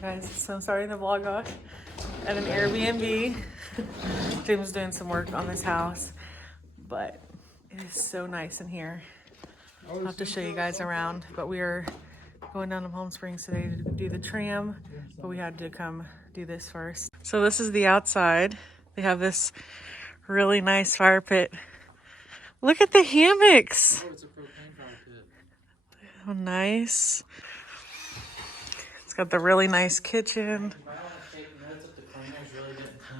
Guys, so I'm starting the vlog off at an Airbnb. James is doing some work on this house, but it is so nice in here. I'll have to show you guys around, but we are going down to Palm Springs today to do the tram, but we had to come do this first. So this is the outside. They have this really nice fire pit. Look at the hammocks. Oh, it's a propane fire pit. Oh, nice. It's got the really nice kitchen.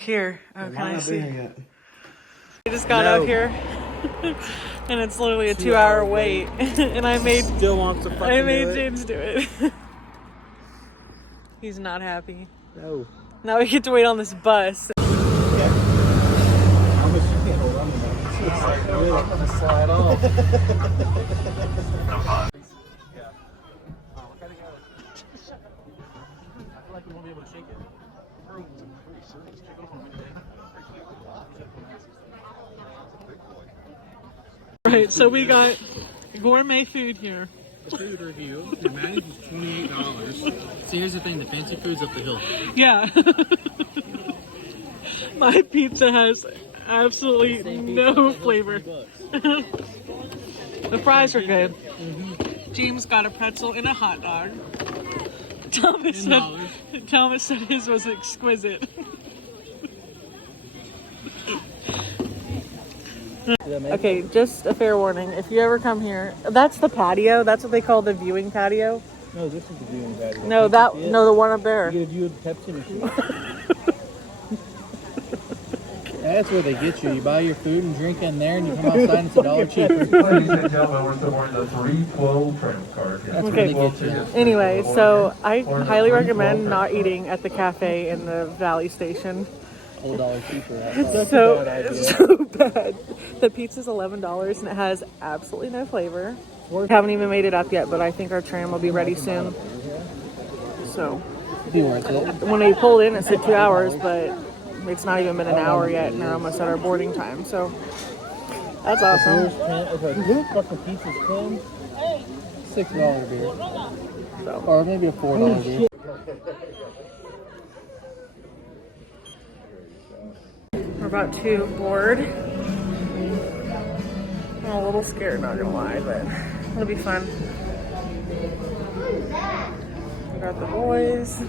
Here, oh, can I see? I just got out here, and it's literally a 2-hour wait, and I made James do it. He's not happy. No. Now we get to wait on this bus. I'm gonna slide off. Right, so we got gourmet food here. Food review. The manage is $28. See, here's the thing: the fancy food's up the hill. Yeah. My pizza has absolutely no flavor. The fries are good. James got a pretzel and a hot dog. Thomas said his was exquisite. Okay, just a fair warning. If you ever come here, that's the patio. That's what they call the viewing patio. No, this is the viewing patio. No, the one up there. You get a view of the Pepsi machine. That's where they get you. You buy your food and drink in there, and you come outside and it's $1 cheaper. Ladies and gentlemen, we're supporting the 312 tram card. That's Okay. where they get you. Anyway, so I highly recommend not eating at the cafe in the Valley Station. $1 cheaper. It's so bad. The pizza's $11 and it has absolutely no flavor. We haven't even made it up yet, but I think our tram will be ready soon. So Be worth it. when we pulled in, it said 2 hours, but it's not even been an hour yet, and they're almost at our boarding time. So that's awesome. If a fucking pizza's $10, $6 beer. So. Or maybe a $4 beer. We're about to board. I'm a little scared, not gonna lie, but it'll be fun. We got the boys.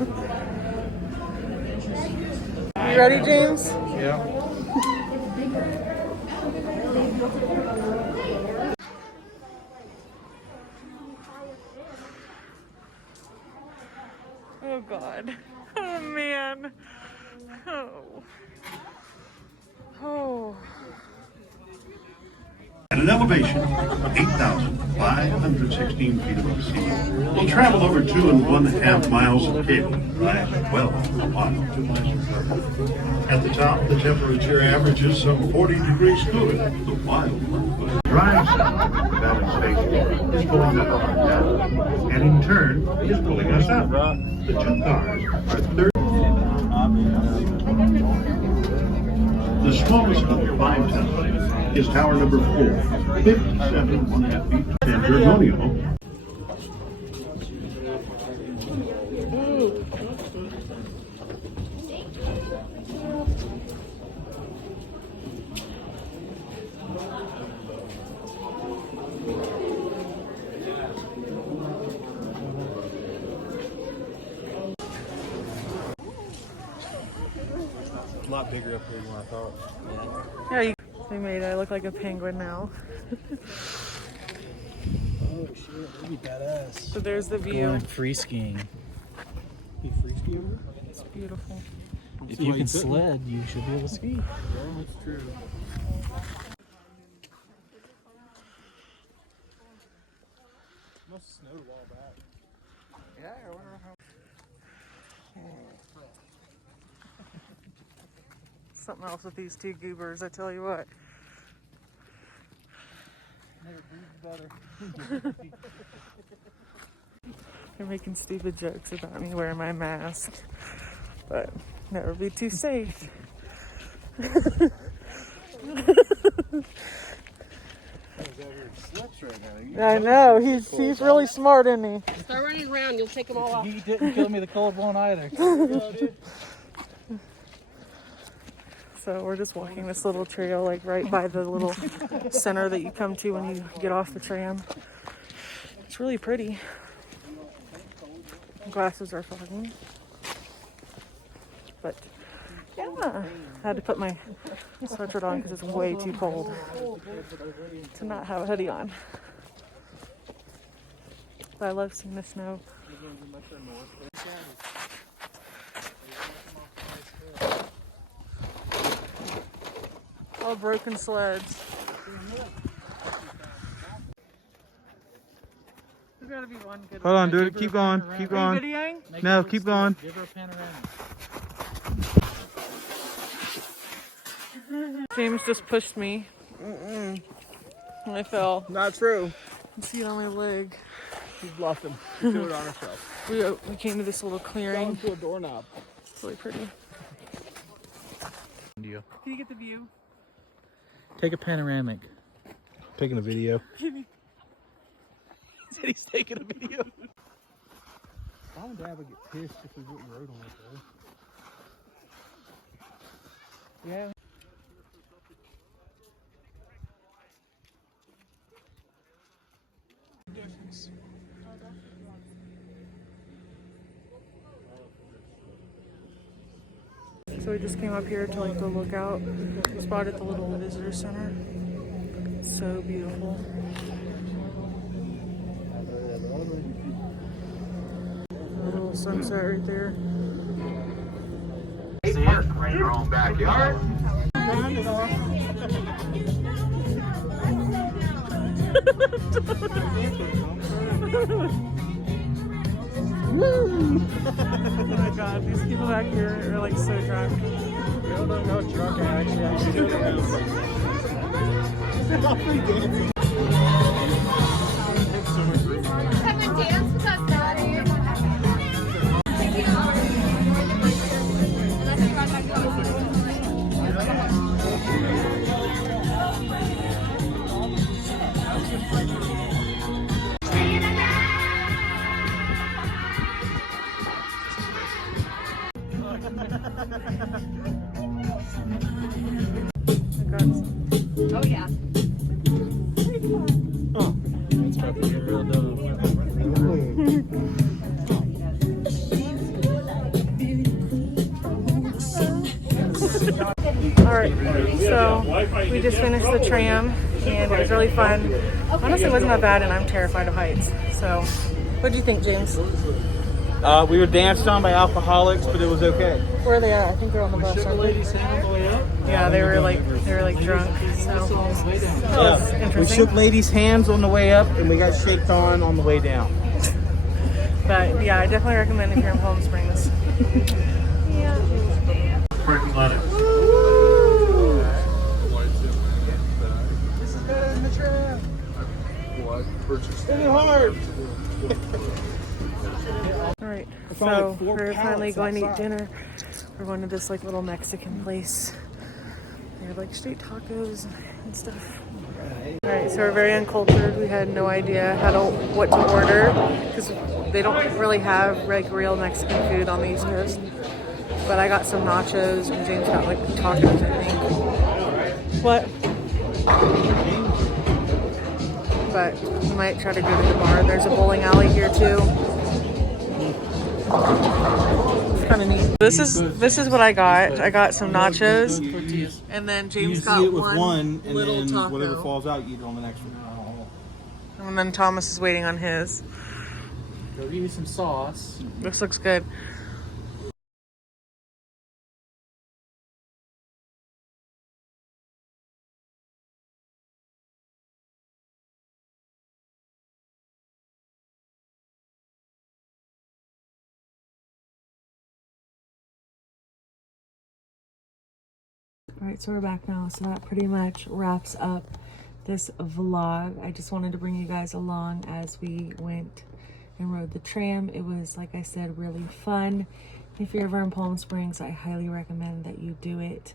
You ready, James? Yeah. Oh God. Oh man. Oh. Oh. At an elevation of 8,516 feet above sea, we'll travel over 2.5 miles of cable and drive 12 miles. At the top, the temperature averages some 40 degrees cooler. The wild drive sound of the Valley Station is pulling the car down, and in turn is pulling us up. The two cars are 30. The smallest of the 5 towers is tower number 4, 57.5 feet, San Antonio. It's a lot bigger up here than I thought. Yeah, they made I look like a penguin now. Oh shit, that'd be badass. So there's the view. Going free skiing. You free ski over? It's beautiful. If you can sled, you should be able to ski. Yeah, that's true. Must have snowed a while back. Yeah, I wonder how. Something else with these two goobers, I tell you what. Never breathed better. They're making stupid jokes about me wearing my mask, but never be too safe. I know, he's really smart, isn't he? Start running around, you'll take them all off. He didn't kill me, the cold won't either. So we're just walking this little trail, like right by the little center that you come to when you get off the tram. It's really pretty. Glasses are fogging. But yeah, I had to put my sweatshirt on because it's way too cold to not have a hoodie on. But I love seeing the snow. All broken sleds. There's gotta be one good Hold one. on, dude. Keep going. Keep Are you going. videoing? No, keep going. Give her a panorama. James just pushed me. And I fell. Not true. You see it on my leg. She's bluffing. She threw it on herself. We came to this little clearing. To a doorknob. It's really pretty. Video. Can you get the view? Take a panoramic. Taking a video. Maybe. He's taking a video. Mom and Dad would get pissed if we wouldn't rode on it though. Yeah. So we just came up here to like go look out. Spotted the little visitor center. So beautiful. A little sunset right there. See it in your own backyard. Oh my god, these people back here are like so drunk. We don't know how drunk I actually am. Come and dance with us, Daddy. Oh yeah. It's about to get real dumb. Alright, so we just finished the tram and it was really fun. Honestly, it wasn't that bad and I'm terrified of heights. So, what do you think, James? We were danced on by alcoholics, but it was okay. Where are they at? I think they're on the bus. Aren't they? Yeah, they were like drunk. So that was We interesting. shook ladies' hands on the way up, and we got shaked on the way down. But yeah, I definitely recommend if you're in Palm Springs. Parking lot. This is better than the tram. Hard. Alright, found so like 4 we're finally pallets going to eat outside. dinner. We're going to this like little Mexican place. They have like street tacos and stuff. Alright, so we're very uncultured. We had no idea what to order because they don't really have like real Mexican food on the East Coast. But I got some nachos and James got like tacos, I think. What? But we might try to go to the bar. There's a bowling alley here too. It's kind of neat. This is what I got. I got some nachos, and then James You got see it with one one, and little then taco. whatever falls out, you eat it on the next one. And then Thomas is waiting on his. Go give you some sauce. This looks good. All right, so we're back now. So that pretty much wraps up this vlog. I just wanted to bring you guys along as we went and rode the tram. It was, like I said, really fun. If you're ever in Palm Springs, I highly recommend that you do it.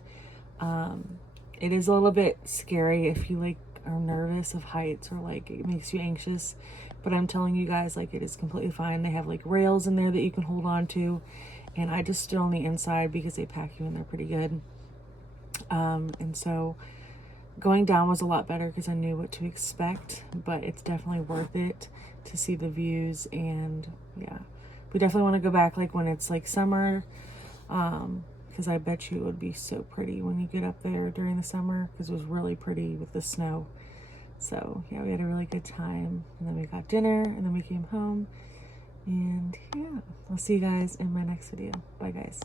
It is a little bit scary if you like are nervous of heights or like it makes you anxious. But I'm telling you guys, like, it is completely fine. They have like rails in there that you can hold on to. And I just stood on the inside because they pack you in there pretty good. And so going down was a lot better because I knew what to expect, but it's definitely worth it to see the views. And yeah, we definitely want to go back like when it's like summer, because I bet you it would be so pretty when you get up there during the summer, because it was really pretty with the snow. So yeah, we had a really good time, and then we got dinner, and then we came home, and yeah, I'll see you guys in my next video. Bye guys.